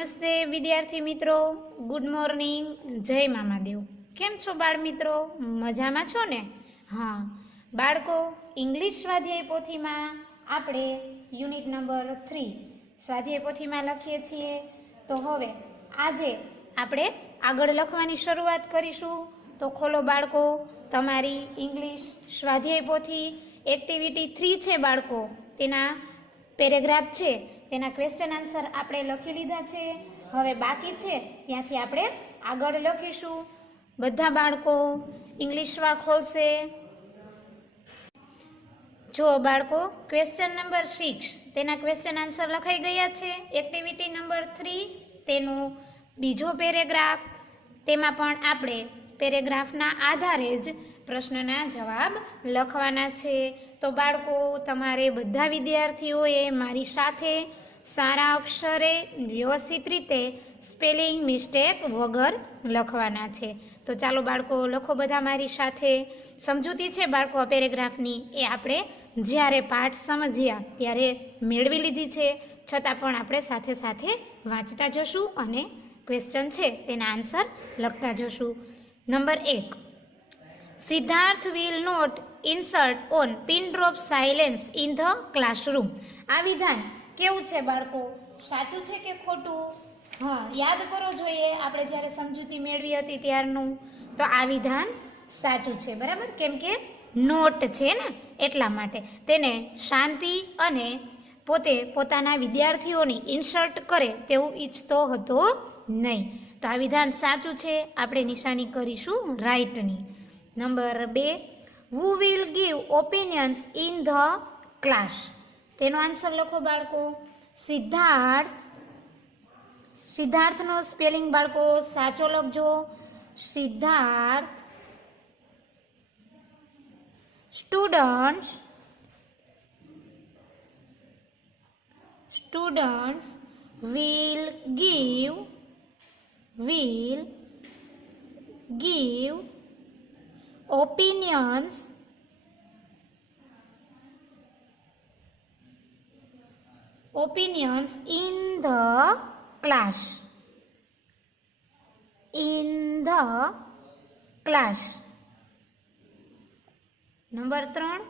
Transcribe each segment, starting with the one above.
નમસ્તે વિદ્યાર્થી મિત્રો, ગુડ મોર્નિંગ, જય મામાદેવ. કેમ છો બાળ મિત્રો? મજામાં છો ને? હા બાળકો, ઇંગ્લિશ સ્વાધ્યાય પોથીમાં આપણે યુનિટ નંબર 3 સ્વાધ્યાય પોથીમાં લખીએ છીએ. તો હવે આજે આપણે આગળ લખવાની શરૂઆત કરીશું. તો ખોલો બાળકો તમારી ઇંગ્લિશ સ્વાધ્યાય પોથી. એક્ટિવિટી 3 છે બાળકો, તેના પેરેગ્રાફ છે, તેના ક્વેશ્ચન આન્સર આપણે લખી લીધા છે. હવે બાકી છે ત્યાંથી આપણે આગળ લખીશું. બધા બાળકો ઇંગ્લિશમાં ખોલશે. જો બાળકો, ક્વેશ્ચન નંબર 6 તેના ક્વેશ્ચન આન્સર લખાઈ ગયા છે. એક્ટિવિટી નંબર 3 તેનો બીજો પેરેગ્રાફ, તેમાં પણ આપણે પેરેગ્રાફના આધારે જ પ્રશ્નના જવાબ લખવાના છે. તો બાળકો, તમારે બધા વિદ્યાર્થીઓએ મારી સાથે સારા અક્ષરે વ્યવસ્થિત રીતે સ્પેલિંગ મિસ્ટેક વગર લખવાના છે. તો ચાલો બાળકો લખો બધા મારી સાથે. સમજૂતી છે બાળકો આ પેરેગ્રાફની, એ આપણે જ્યારે પાઠ સમજ્યા ત્યારે મેળવી લીધી છે, છતાં પણ આપણે સાથે સાથે વાંચતા જશું અને ક્વેશ્ચન છે તેના આન્સર લખતા જશું. Number 1, Siddharth will not insist on pin drop silence in the classroom. આ વિધાન કેવું છે બાળકો? સાચું છે કે ખોટું? હા, યાદ કરો જોઈએ આપણે જ્યારે સમજૂતી મેળવી હતી ત્યારનું. તો આ વિધાન સાચું છે, બરાબર, કેમ કે નોટ છે ને એટલા માટે. તેને શાંતિ અને પોતે પોતાના વિદ્યાર્થીઓની ઇન્સલ્ટ કરે તેવું ઈચ્છતો હતો નહીં. તો આ વિધાન સાચું છે, આપણે નિશાની કરીશું રાઈટની. Number 2, who will give opinions in the class. તેનો આન્સર લખો બાળકો. સિદ્ધાર્થ, સિદ્ધાર્થનો સ્પેલિંગ બાળકો સાચો લખજો. Siddharth students will give opinions in the class. Number 3,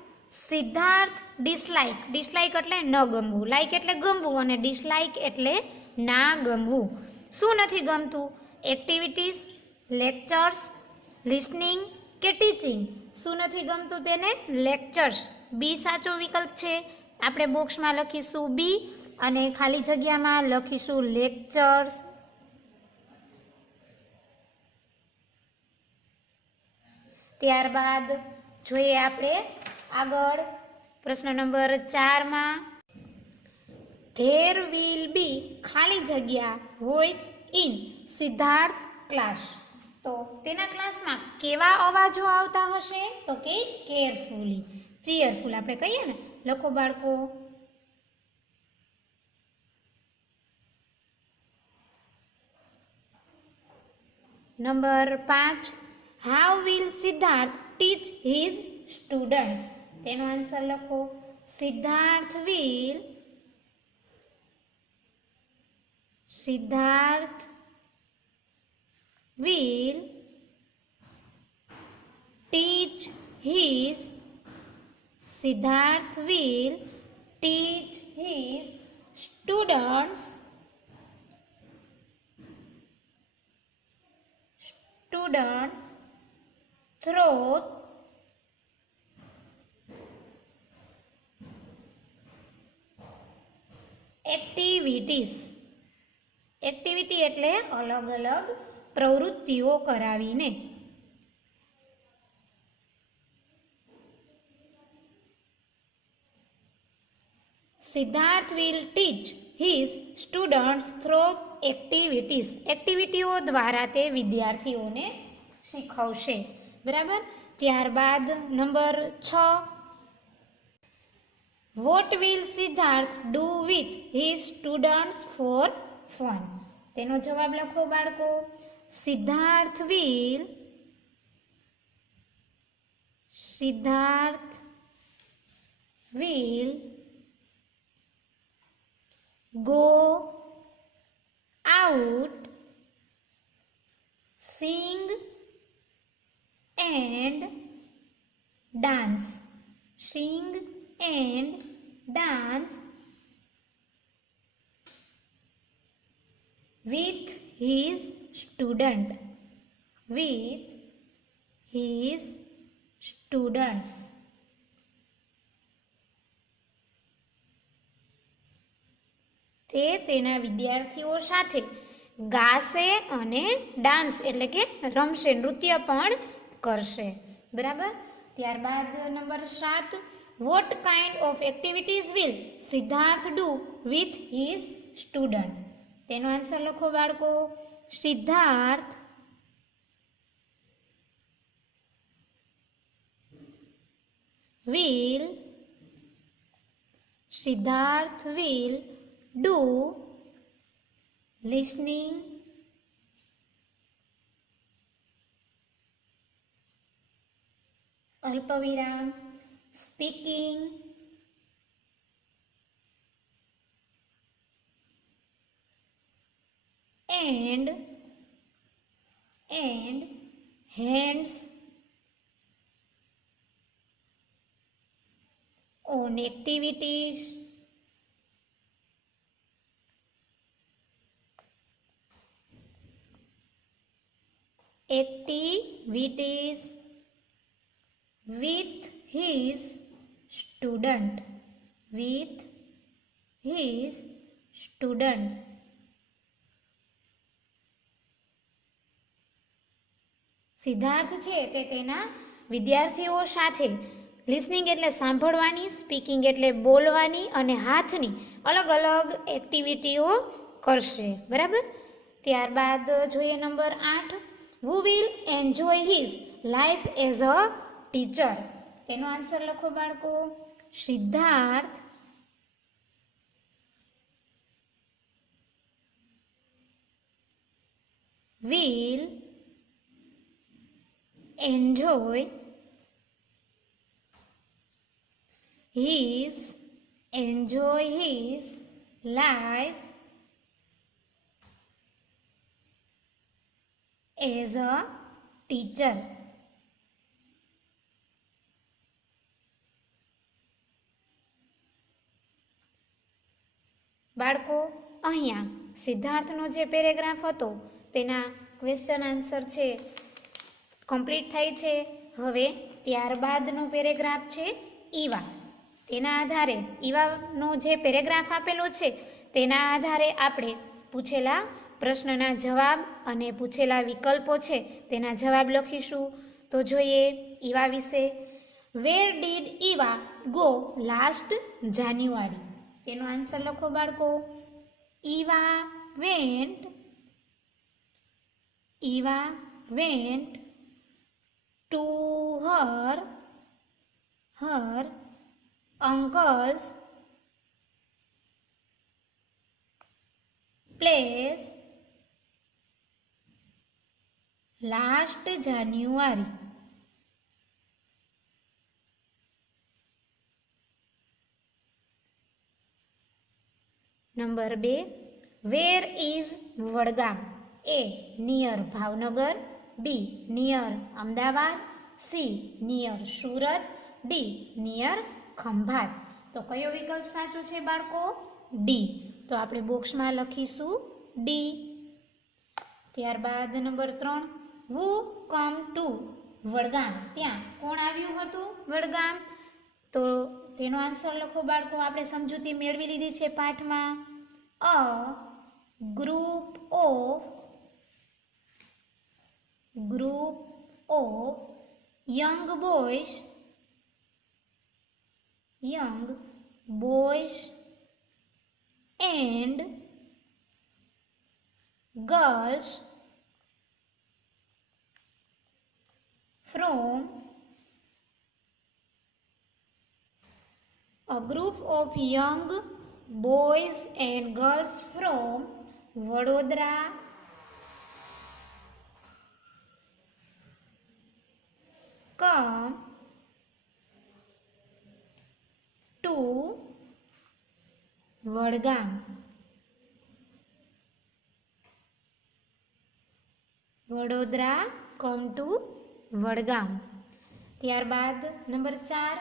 Siddharth dislike એટલે ન ગમવું, લાઈક એટલે ગમવું અને ડિસલાઇક એટલે ના ગમવું. શું નથી ગમતું? એક્ટિવિટીઝ, લેક્ચર્સ, લિસનિંગ કે ટીચિંગ? શું નથી ગમતું તેને? લેક્ચર્સ. બી સાચો વિકલ્પ છે. આપણે બોક્સમાં લખીશું બી અને ખાલી જગ્યામાં લખીશું લેક્ચર્સ. ત્યારબાદ જોઈએ આપણે આગળ પ્રશ્ન નંબર 4માં, ધેર વિલ બી ખાલી જગ્યા વોઇસ ઇન સિદ્ધાર્થ ક્લાસ. તો તેના ક્લાસમાં કેવા અવાજો આવતા હશે? તો કે કેરફુલી, ચીયરફુલ આપણે કહીએ ને. લખો બાળકો. Number 5, how will Siddharth teach his students. તેનો આન્સર લખો. Siddharth will teach his students through activities. Activity એટલે અલગ અલગ પ્રવૃત્તિઓ કરાવીને. Siddharth will teach his students through activities. એક્ટિવિટીઓ દ્વારા તે વિદ્યાર્થીઓને શીખવશે, બરાબર. ત્યારબાદ number 6, what will Siddharth do with his students for fun. તેનો જવાબ લખો બાળકો. Siddharth will go out, sing and dance. Sing and dance with his student. With his students. તે તેના વિદ્યાર્થીઓ સાથે ગાશે અને ડાન્સ એટલે કે રમશે, નૃત્ય પણ કરશે. બરાબર. ત્યારબાદ number 7, what kind of activities will Siddharth do with his student. તેનો આન્સર લખો બાળકો. સિદ્ધાર્થ will do listening, અલ્પવિરામ, speaking, and hands on activities with his student. Siddharth છે તે તેના વિદ્યાર્થીઓ સાથે લિસનિંગ એટલે સાંભળવાની, સ્પીકિંગ એટલે બોલવાની અને હાથની અલગ અલગ એક્ટિવિટીઓ કરશે. બરાબર. ત્યારબાદ જોઈએ number 8, who will enjoy his life as a teacher. તેનો આન્સર લખો બાળકો. Siddharth will enjoy his life as a teacher. બાળકો, અહીંયા સિદ્ધાર્થનો જે પેરેગ્રાફ હતો તેના ક્વેશ્ચન આન્સર છે કમ્પ્લીટ થાય છે. હવે ત્યારબાદનો પેરેગ્રાફ છે ઈવા. તેના આધારે ઈવાનો જે પેરેગ્રાફ આપેલો છે તેના આધારે આપણે પૂછેલા પ્રશ્નના જવાબ અને પૂછેલા વિકલ્પો છે તેના જવાબ લખીશું. તો જોઈએ ઈવા વિશે. Where did Eva go last January. તેનો આન્સર લખો બાળકો. Eva went to her uncle's place last January. Number 2, where is Vadgam? A near Bhavnagar, B near Ahmedabad, C near Surat, D near Khambhat. તો કયો વિકલ્પ સાચો છે બાળકો? ડી. તો આપણે બોક્સમાં લખીશું ડી. ત્યારબાદ number 3, who come to Vadgam? ત્યાં કોણ આવ્યું હતું વડગામ? તો તેનો આન્સર લખો બાળકો. આપણે સમજૂતી મેળવી લીધી છે પાઠમાં. અ group of young boys and girls from a group of young boys and girls from Vadodara come to Vadgam. Vadodara come to Vadgam. ત્યારબાદ number 4,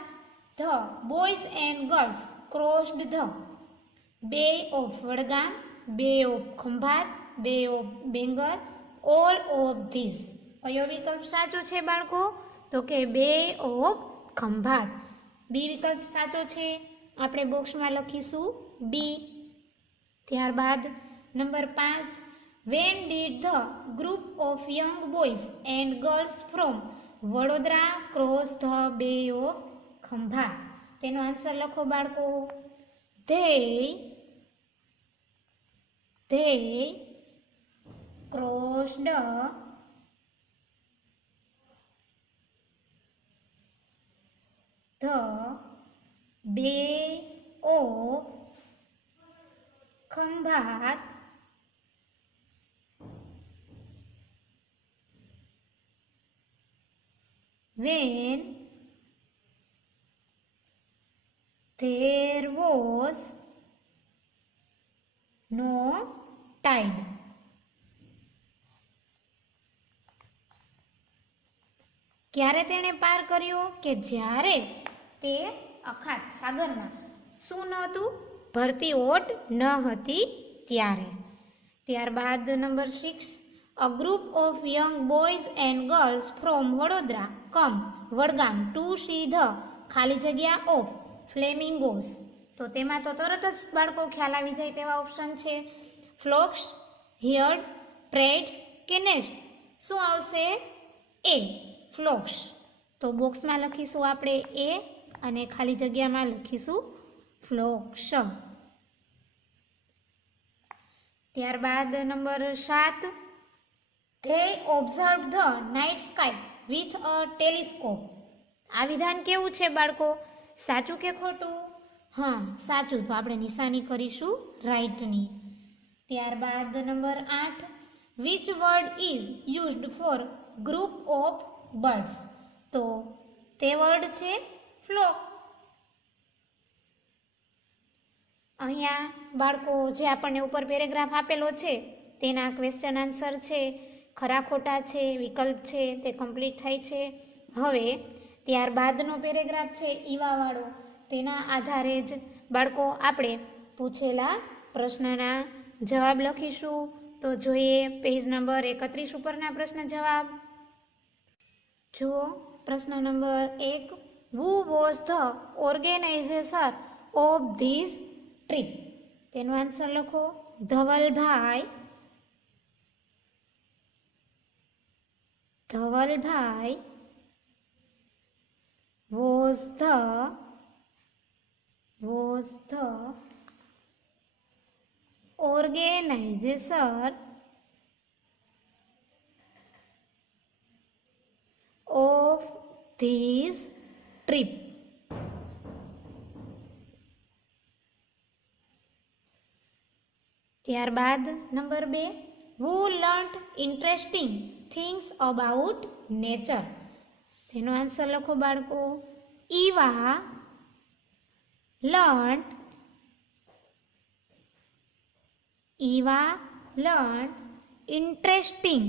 the boys and girls crossed the bay of Vadgam, bay of Khambhat, bay of Bengal, all of this. કયો વિકલ્પ સાચો છે બાળકો? તો કે બે of Khambhat. બી વિકલ્પ સાચો છે. આપણે બોક્સમાં લખીશું બી. ત્યારબાદ number 5, when did the group of young boys and girls from Vadodara cross the bay of Khambhat. તેનો આન્સર લખો બાળકો. they crossed the bay of Khambhat when there was no tide. ક્યારે તેણે પાર કર્યો? કે જ્યારે તે અખાત સાગરમાં શું ન હતું? ભરતી ઓટ ન હતી ત્યારે. ત્યારબાદ number 6, a group of young boys and girls from Vadodara come Vadgam to see the ખાલી જગ્યા ઓફ ફ્લેમિંગોસ. તો તેમાં તો તરત જ બાળકો ખ્યાલ આવી જાય તેવા ઓપ્શન છે. ફ્લોક્સ, હિયર્ડ, પ્રેડ્સ કે નેસ્ટ. શું આવશે? એ ફ્લોક્સ. તો બોક્સમાં લખીશું આપણે એ અને ખાલી જગ્યામાં લખીશું ફ્લોક્સ. ત્યારબાદ number 7, they observed the night sky with a telescope. આ વિધાન કેવું છે બાળકો? સાચું કે ખોટું? હા, સાચું. તો આપણે નિશાની કરીશું રાઈટની. ત્યારબાદ number 8, which word is used for group of birds? તો તે વર્ડ છે ફ્લોક. અહીંયા બાળકો જે આપણને ઉપર પેરેગ્રાફ આપેલો છે તેના ક્વેશ્ચન આન્સર છે, ખરા ખોટા છે, વિકલ્પ છે, તે કમ્પ્લીટ થાય છે. હવે ત્યારબાદનો પેરેગ્રાફ છે ઈવાવાળો, તેના આધારે જ બાળકો આપણે પૂછેલા પ્રશ્નના જવાબ લખીશું. તો જોઈએ પેજ નંબર 31 ઉપરના પ્રશ્ન જવાબ. જો પ્રશ્ન number 1, who was the organizer of this trip? તેનો આન્સર લખો. Dhavalbhai was the organizer of this trip. ત્યારબાદ number 2, who learnt interesting things about nature? તેનો આન્સર લખો બાળકો. Eva learnt interesting.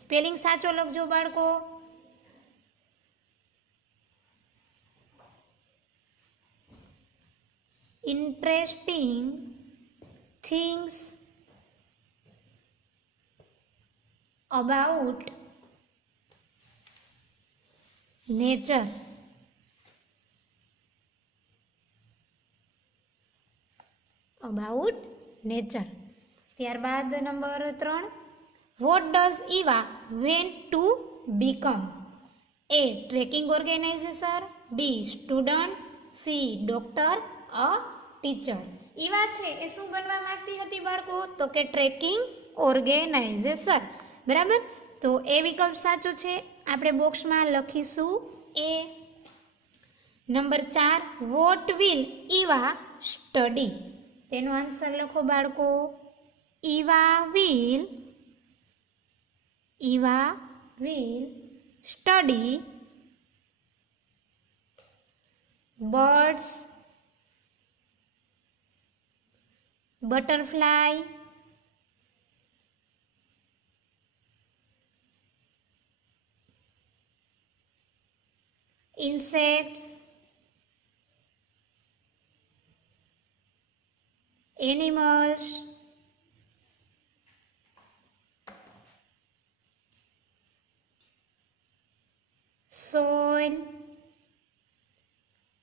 સ્પેલિંગ સાચો લખજો બાળકો. interesting things about nature. ત્યારબાદ number 3, what does Eva want to become? A, trekking organizer, B, student, C, doctor, a teacher. Eva છે એ શું બનવા માંગતી હતી બાળકો? તો કે ટ્રેકિંગ ઓર્ગેનાઇઝેશન. બરાબર? તો એ વિકલ્પ સાચો છે. આપણે બોક્સમાં લખીશું A. Number 4, what will Eva study? તેનો આન્સર લખો બાળકો. Eva will study birds, butterfly, insects, animals, soil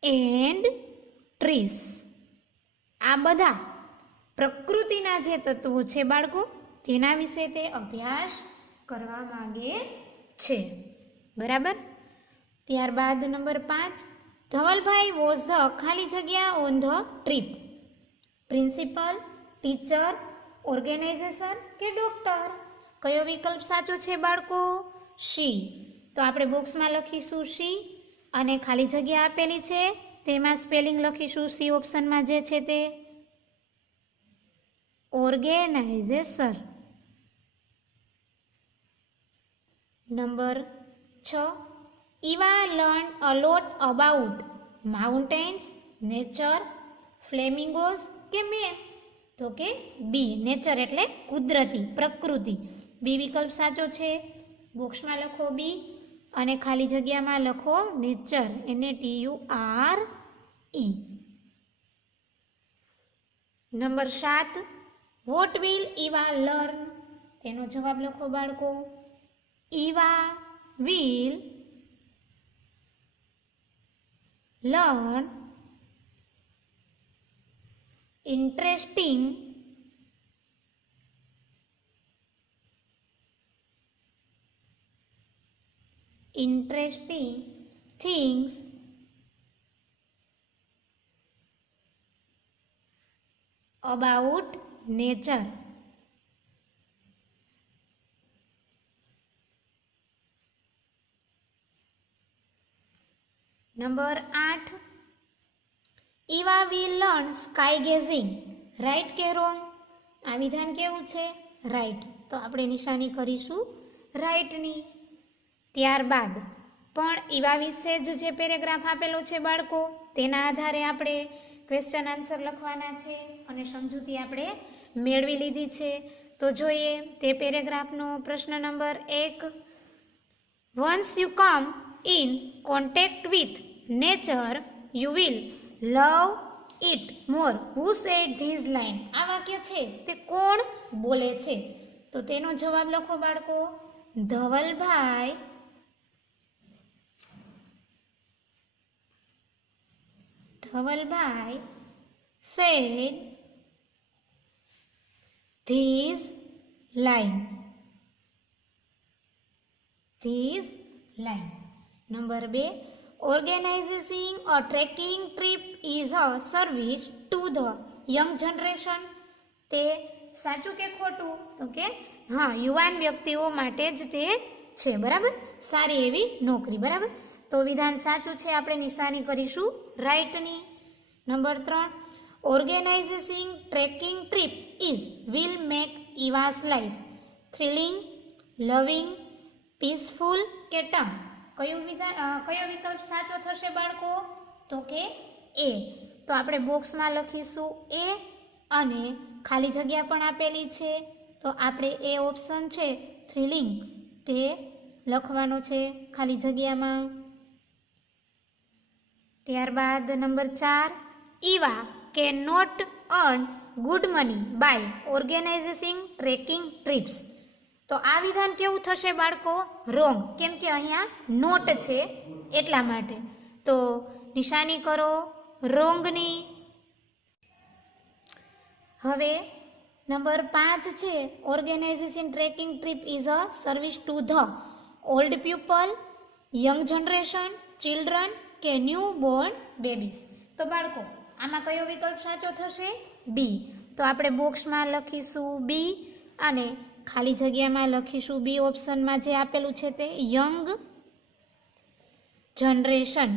and trees. આ બધા પ્રકૃતિના જે તત્વો છે બાળકો તેના વિશે તે અભ્યાસ કરવા માંગે છે. બરાબર. ત્યારબાદ નંબર 5, ધવલભાઈ વોઝ ધ ખાલી જગ્યા on the trip. Principal, teacher, organisation કે ડોક્ટર? કયો વિકલ્પ સાચો છે બાળકો? સી. તો આપણે બોક્સમાં લખીશું સી અને ખાલી જગ્યા આપેલી છે તેમાં સ્પેલિંગ લખીશું સી ઓપ્શનમાં જે છે તે organisation. Number 6, Eva learn a lot about mountains, nature, flamingos કે મેં? તો કે બી, નેચર એટલે કુદરતી, પ્રકૃતિ. બી વિકલ્પ સાચો છે. બોક્સમાં લખો બી અને ખાલી જગ્યામાં લખો nature, NATURE. Number 7, what will Eva learn? તેનો જવાબ લખો બાળકો. Eva will learn interesting things about nature. Number 8, Eva will learn sky gazing. Right કે રોંગ? આ વિધાન કેવું છે? રાઈટ. તો આપણે નિશાની કરીશું રાઈટની. ત્યારબાદ પણ ઈવા વિશે જ જે પેરેગ્રાફ આપેલો છે બાળકો તેના આધારે આપણે ક્વેશ્ચન આન્સર લખવાના છે અને સમજૂતી આપણે મેળવી લીધી છે. તો જોઈએ તે પેરેગ્રાફનો પ્રશ્ન number 1. Once you come in contact with nature you will love it more. Who said these line? આ વાક્ય છે તે કોણ બોલે છે? તો તેનો જવાબ લખો બાળકો. Dhavalbhai said these line. Number 2, organizing a trekking trip is a service to the young generation. તે સાચું કે ખોટું? તો કે હા, યુવાન વ્યક્તિઓ માટે જ તે છે. બરાબર, સારી એવી નોકરી. બરાબર, તો વિધાન સાચું છે, આપણે નિશાની કરીશું રાઈટની. Number 3, organising trekking trip is will make Eva's life thrilling, loving, peaceful કે ટંગ? કયો વિકલ્પ સાચો થશે બાળકો? તો કે એ. તો આપણે બોક્સમાં લખીશું એ અને ખાલી જગ્યા પણ આપેલી છે તો આપણે એ ઓપ્શન છે થ્રિલિંગ તે લખવાનો છે ખાલી જગ્યામાં. ત્યારબાદ number 4, Eva can not earn good money by organising trekking trips. તો આ વિધાન કેવું થશે બાળકો? રોંગ, કેમ કે અહીંયા નોટ છે એટલા માટે. તો નિશાની કરો રોંગની. હવે નંબર 5 છે organising trekking trip is a service to the old people, young generation, children કે ન્યૂ બોર્ન બેબીઝ. તો બાળકો આમાં કયો વિકલ્પ સાચો થશે? બી. તો આપણે બોક્સમાં લખીશું બી અને ખાલી જગ્યામાં લખીશું બી ઓપ્શનમાં જે આપેલું છે તે યંગ જનરેશન.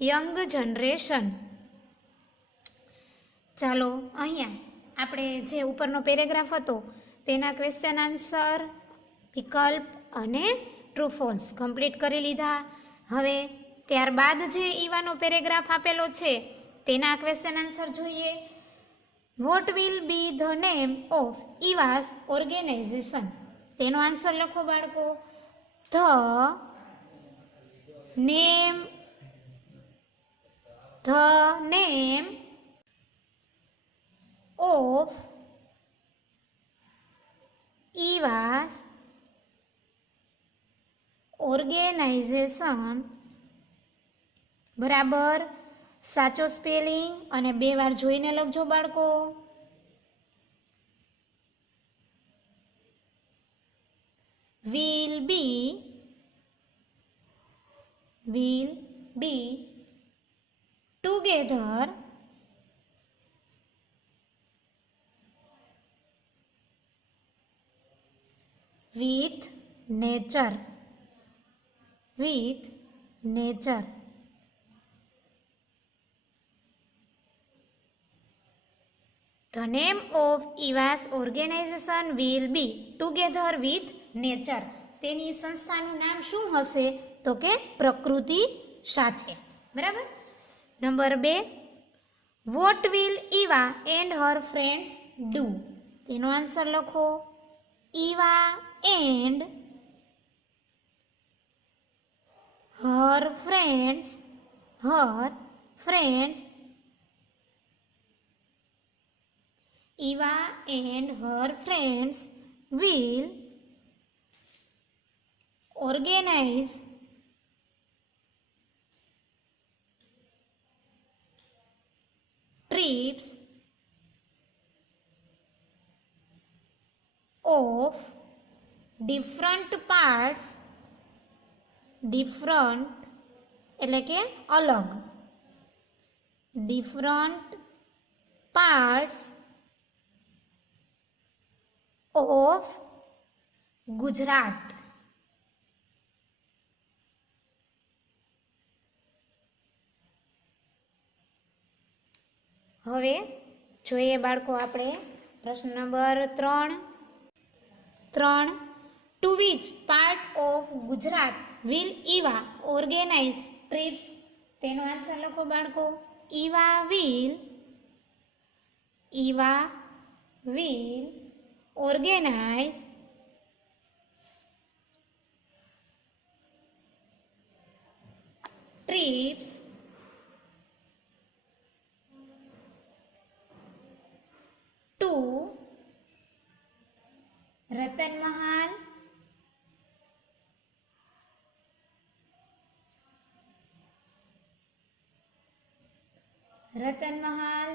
Young generation. ચાલો અહીંયા આપણે જે ઉપરનો પેરેગ્રાફ હતો તેના ક્વેશ્ચન આન્સર, વિકલ્પ અને ટ્રુ ફોલ્સ કમ્પ્લીટ કરી લીધા. હવે ત્યારબાદ જે ઈવાનો પેરેગ્રાફ આપેલો છે તેના ક્વેશ્ચન આન્સર જોઈએ. What will be the name of Eva's organisation? તેનો આન્સર લખો બાળકો. The name of Eva's organisation બરાબર સાચો સ્પેલિંગ અને 2 વાર જોઈને લખજો બાળકો. will be together with nature. The name of IVAS organization will be together with nature. તેની સંસ્થાનું નામ શું હશે? તો કે પ્રકૃતિ સાથે. બરાબર. Number 2, what will Eva and her friends do? તેનો આન્સર લખો. Eva and her friends Eva and her friends will organize trips of different parts, એટલે કે અલગ, different parts of ગુજરાત. હવે જોઈએ બાળકો આપણે પ્રશ્ન number 3. To which part of Gujarat will Eva organize trips? તેનો આન્સર લખો બાળકો. Eva will organize trips to Ratan Mahal,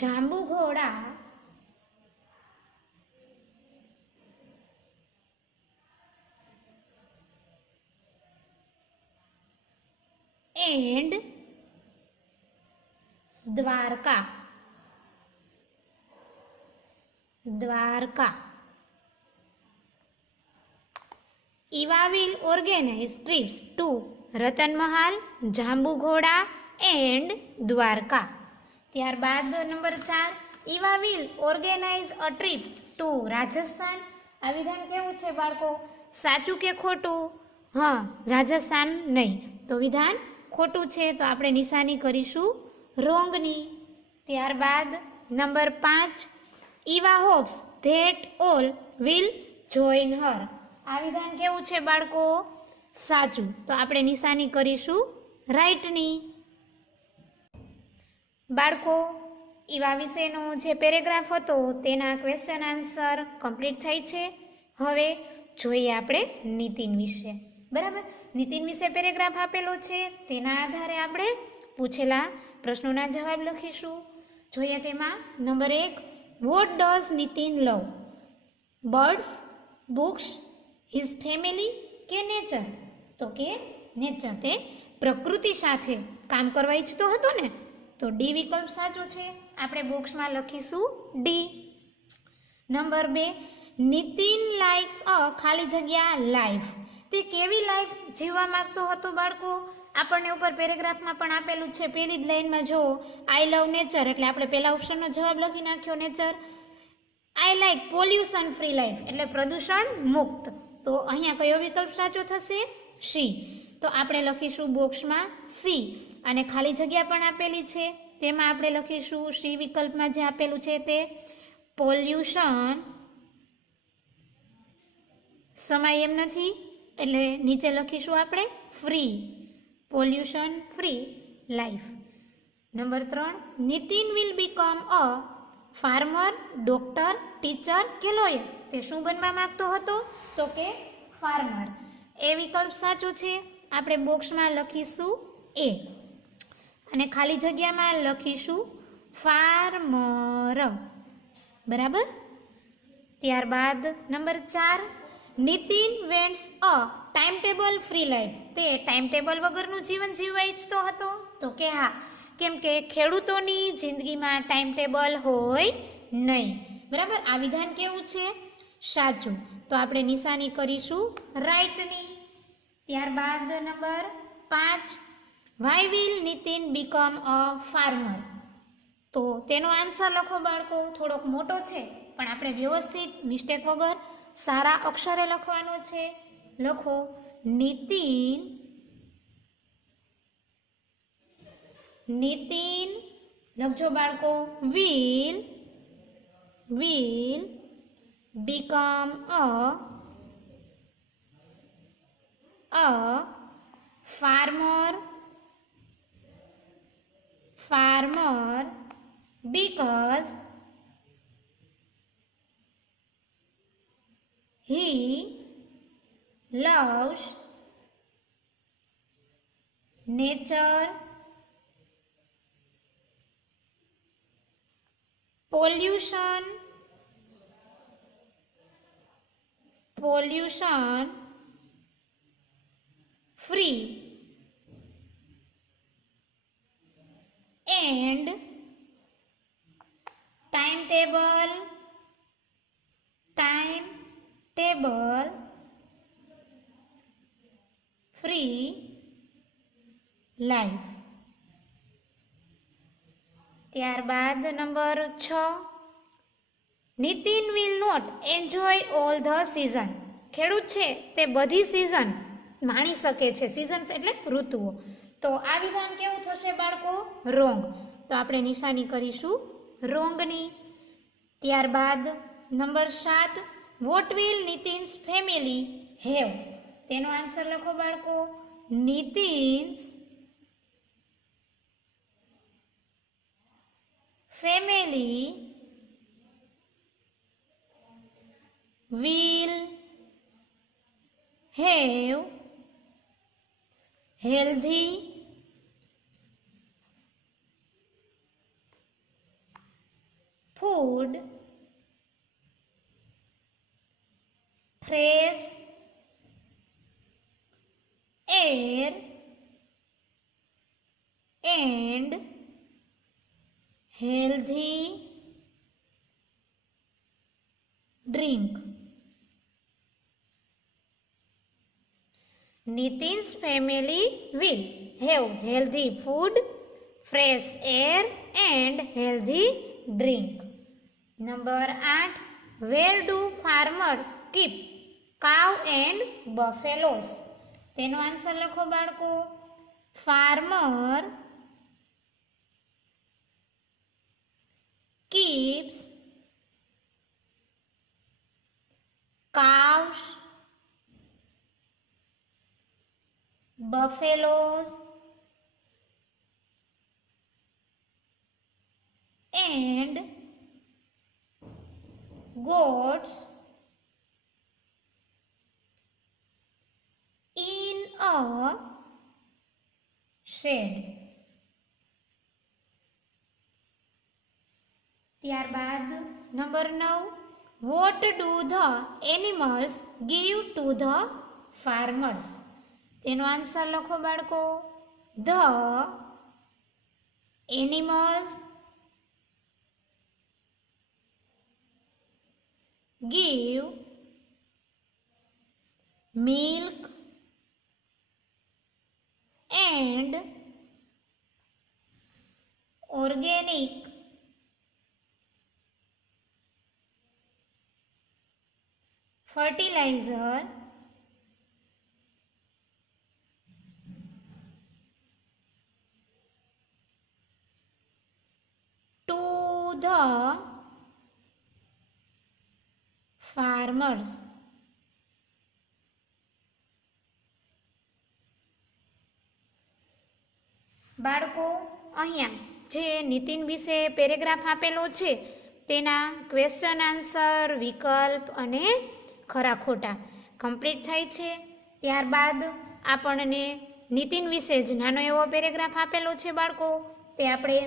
Jambughoda and Dwarka. Eva will organize trips to Ratan Mahal, Jambughoda and Dwarka. ત્યારબાદ number 4, Eva will organize a trip to Rajasthan. આ વિધાન કેવું છે બાળકો? સાચું કે ખોટું? હા, રાજસ્થાન નહીં. તો વિધાન ખોટું છે, તો આપણે નિશાની કરીશું રોંગની. ત્યારબાદ number 5, Eva hopes that all will join her. આ વિધાન કેવું છે બાળકો? સાચું. તો આપણે નિશાની કરીશું રાઈટની. બાળકો, ઈવા વિશેનો જે પેરેગ્રાફ હતો તેના ક્વેશ્ચન આન્સર કમ્પ્લીટ થઈ છે. હવે જોઈએ આપણે નીતિન વિશે. બરાબર. નીતિન વિશે પેરેગ્રાફ આપેલો છે, તેના આધારે આપણે પૂછેલા પ્રશ્નોના જવાબ લખીશું. જોઈએ તેમાં number 1, what does Nitin love? Birds, books, his family કે નેચર? તો કે નેચર. તે પ્રકૃતિ સાથે કામ કરવા ઈચ્છતો હતો ને, તો ડી વિકલ્પ સાચો છે. આપણે બોક્સમાં લખીશું ડી. નંબર 2, નીતિન લાઇક્સ અ ખાલી જગ્યા લાઈફ. તે કેવી લાઈફ જીવવા માંગતો હતો બાળકો? આપણને ઉપર પેરેગ્રાફમાં પણ આપેલું છે. પહેલી જ લાઈનમાં જો આઈ લવ નેચર, એટલે આપણે પહેલા ઓપ્શનનો જવાબ લખી નાખ્યો nature. I like pollution free life, એટલે પ્રદૂષણ મુક્ત. તો અહીંયા કયો વિકલ્પ સાચો થશે? સી. તો આપણે લખીશું બોક્સમાં સી. અને ખાલી જગ્યા પણ આપેલી છે, તેમાં આપણે લખીશું સી વિકલ્પમાં જે આપેલું છે તે પોલ્યુશન સમાય એમ નથી એટલે નીચે લખીશું આપણે free, pollution free life. Number 3, Nitin will become a farmer, doctor, teacher કે લોયર. તે શું બનવા માંગતો હતો? તો કે ફાર્મર. એ વિકલ્પ સાચો છે. આપણે બોક્સમાં લખીશું એ અને ખાલી જગ્યામાં લખીશું ફાર્મર. બરાબર. ત્યારબાદ નંબર 4, નીતિન વેન્ટ્સ અ ટાઈમ ટેબલ ફ્રી લાઈફ. તે ટાઈમ ટેબલ વગરનું જીવન જીવવા ઈચ્છતો હતો? તો કે હા, કેમ કે ખેડૂતોની જિંદગીમાં ટાઈમ ટેબલ હોય નહીં. બરાબર. આ વિધાન કેવું છે? સાચું. તો આપણે નિશાની કરીશું રાઈટની. ત્યારબાદ number 5, why will Nitin become a farmer. તો તેનો આન્સર લખો બાળકો. થોડોક મોટો છે પણ આપણે વ્યવસ્થિત મિસ્ટેક વગર સારા અક્ષરે લખવાનો છે. લખો નીતિન લખજો બાળકો will become a farmer because he loves nature, pollution free and timetable free life. ત્યારબાદ number 6, Nitin will not enjoy all the season. ખેડૂત છે તે બધી સિઝન માણી શકે છે. સિઝન્સ એટલે ઋતુઓ. તો આ વિધાન કેવું થશે બાળકો? રોંગ. તો આપણે નિશાની કરીશું રોંગની. ત્યારબાદ number 7, what will Nitin's family have. તેનો આન્સર લખો બાળકો. Nitin's family will have healthy food, fresh air and healthy drink. Nitin's family will have healthy food, fresh air and healthy drink. Number 8, where do farmers keep cow and buffaloes? તેનો answer લખો બાળકો. Farmer keeps cows, buffaloes and goats in a shed. ત્યારબાદ number 9, what do the animals give to the farmers? તેનો answer લખો બાળકો. The animals give milk and organic fertilizer the farmers. બાળકો અહીંયા જે નીતિન વિશે પેરેગ્રાફ આપેલો છે તેના ક્વેશ્ચન આન્સર, વિકલ્પ અને ખરા ખોટા કમ્પ્લીટ થાય છે. ત્યારબાદ આપણને નીતિન વિશે જ નાનો એવો પેરેગ્રાફ આપેલો છે બાળકો, તે આપણે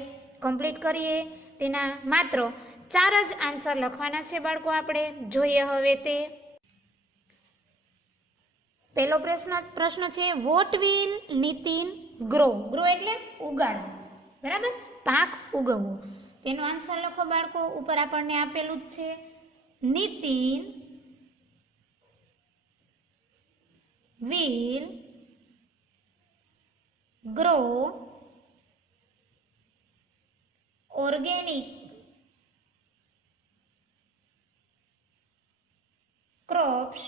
કમ્પ્લીટ કરીએ. તેના માત્ર 4 જ આન્સર લખવાના છે બાળકો. આપણે જોઈએ હવે તે પહેલો પ્રશ્ન છે what will Nitin grow. Grow એટલે ઉગાડવો, બરાબર, પાક ઉગવવો. તેનો આન્સર લખો બાળકો. ઉપર આપણને આપેલું જ છે Nitin will grow organic crops,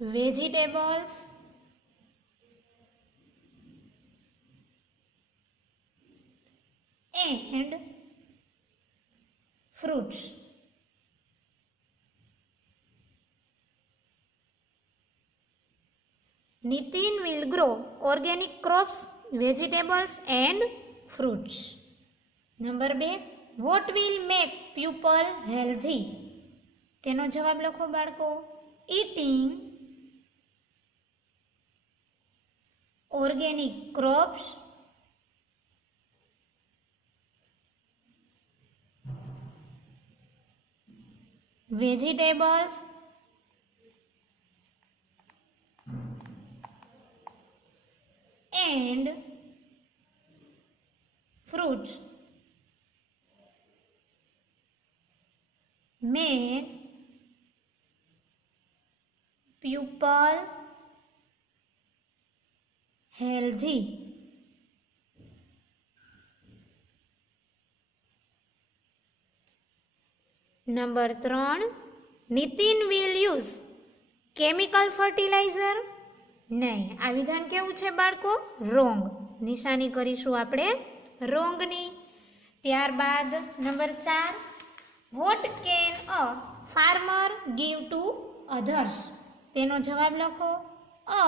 vegetables and fruits. Nitin will grow organic crops, vegetables and fruits. Number 2, what will make pupil healthy? તેનો જવાબ લખો બાળકો. Eating organic crops, vegetables and fruits make pupil healthy. Number 3, Nitin will use chemical fertilizer. નહીં, આ વિધાન કેવું છે બાળકો? રોંગ. નિશાની કરીશું આપણે રોંગની. ત્યારબાદ number 4, what can a farmer give to others? તેનો જવાબ લખો. A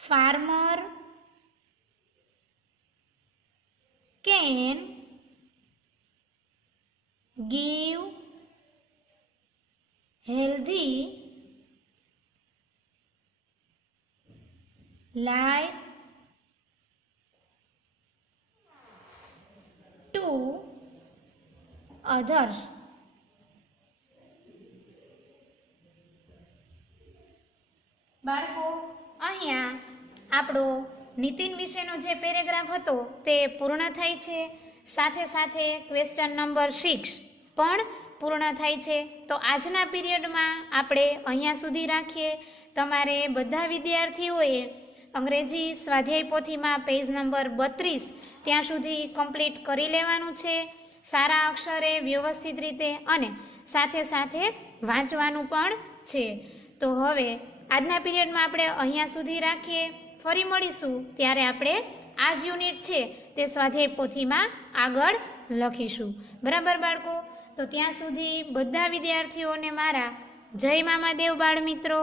farmer can give healthy life to others. બાળકો અહીંયા આપણો નીતિન વિશેનો જે પેરેગ્રાફ હતો તે પૂર્ણ થાય છે. સાથે સાથે ક્વેશ્ચન નંબર 6 પણ પૂર્ણ થાય છે. તો આજના પીરિયડમાં આપણે અહીંયા સુધી રાખીએ. તમારે બધા વિદ્યાર્થીઓએ અંગ્રેજી સ્વાધ્યાય પોથીમાં પેજ નંબર 32 ત્યાં સુધી કમ્પ્લીટ કરી લેવાનું છે. સારા અક્ષરે વ્યવસ્થિત રીતે અને સાથે સાથે વાંચવાનું પણ છે. તો હવે આજના પીરિયડમાં આપણે અહીંયા સુધી રાખીએ. ફરી મળીશું ત્યારે આપણે આ જ યુનિટ છે તે સ્વાધ્યાય પોથીમાં આગળ લખીશું. બરાબર બાળકો? તો ત્યાં સુધી બધા વિદ્યાર્થીઓને મારા જય મામાદેવ બાળ મિત્રો.